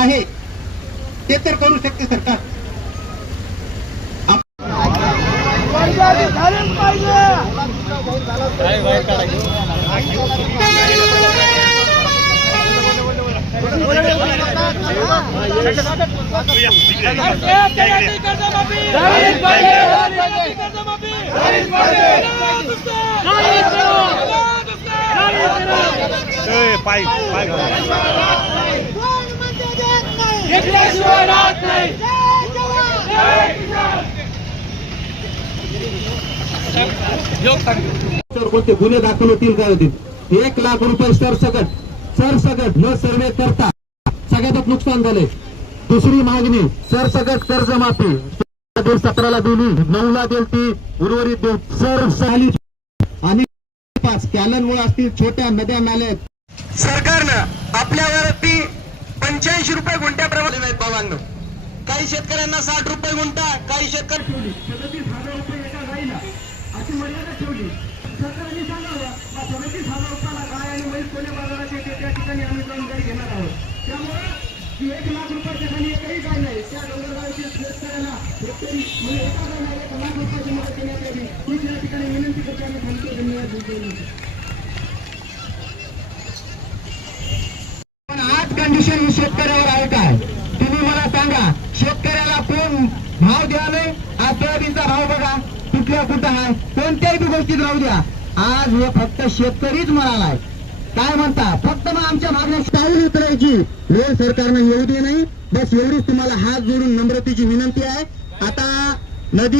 आहे. ते तर करू शकते सरकार पाय पाय. तर कोणते गुन्हे दाखल होतील काय होतील? एक लाख रुपये सरसकट सरसकट न सर्वे करता सगळ्यात नुकसान झाले. दुसरी मागणी सरसकट कर्जमाफी. दोन सतराला दिली नऊला दिली ती उर्वरित देऊ सर साली आणि पाच कॅलनमुळे असतील छोट्या नद्या नाल्या सरकारनं आपल्यावरती पंच्याऐंशी रुपये गुंठ्याप्रमाणे आहेत भावांना. काही शेतकऱ्यांना साठ रुपये गुंठा काही शेतकरी ठिकाणी आम्ही जाऊन गाय घेणार आहोत. त्यामुळे एक लाख रुपयाच्या खाली एकही काय नाही. त्या डोंगरगावच्या शेतकऱ्याला शेतकरी म्हणजे एका गायला एक लाख रुपयाची मदत देण्यात यावी हीच या ठिकाणी विनंती करते आम्ही थांबतो धन्यवाद देतो. आज कंडिशन शेतकऱ्यावर आहे काय? तुम्ही मला सांगा शेतकऱ्याला कोण भाव द्यावे आज सोयाबीनचा भाव बघा कुठल्या कुठं आहे? कोणत्याही गोष्टीत राहू द्या. आज हे फक्त शेतकरीच म्हणाला आहे काय म्हणता? फक्त मग आमच्या मागण्या पाऊल उतरायची वेळ सरकारनं येऊ दे नाही. बस एवढीच तुम्हाला हात जोडून नम्रतेची विनंती आहे. आता नदी